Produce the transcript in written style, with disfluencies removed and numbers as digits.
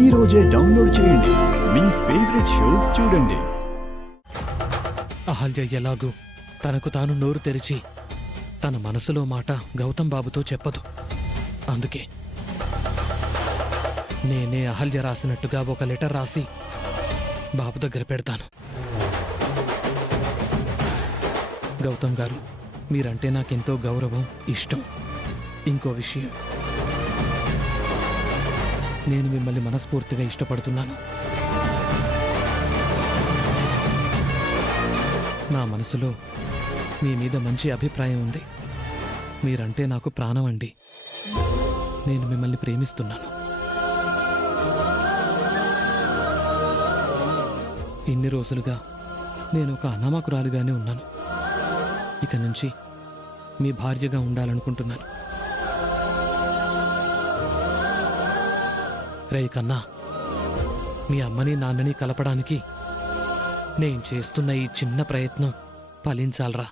ఈ రోజే డౌన్లోడ్ చేయండి. మీ ఫేవరెట్ షోస్ చూడండి. అహల్య ఎలాగూ తనకు తాను నోరు తెరిచి తన మనసులో మాట గౌతమ్ బాబుతో చెప్పదు. అందుకే నేనే అహల్య రాసినట్టుగా ఒక లెటర్ రాసి బాబు దగ్గర పెడతాను. గౌతమ్ గారు, మీరంటే నాకెంతో గౌరవం, ఇష్టం. ఇంకో విషయం, నేను మిమ్మల్ని మనస్ఫూర్తిగా ఇష్టపడుతున్నాను. నా మనసులో మీ మీద మంచి అభిప్రాయం ఉంది. మీరంటే నాకు ప్రాణం అండి. నేను మిమ్మల్ని ప్రేమిస్తున్నాను. ఇన్ని రోజులుగా నేను ఒక అనామకురాలిగానే ఉన్నాను. ఇక నుంచి మీ భార్యగా ఉండాలనుకుంటున్నాను. రేయ్ కన్నా, మీ అమ్మని నాన్నని కలపడానికి నేను చేస్తున్న ఈ చిన్న ప్రయత్నం ఫలించాలరా.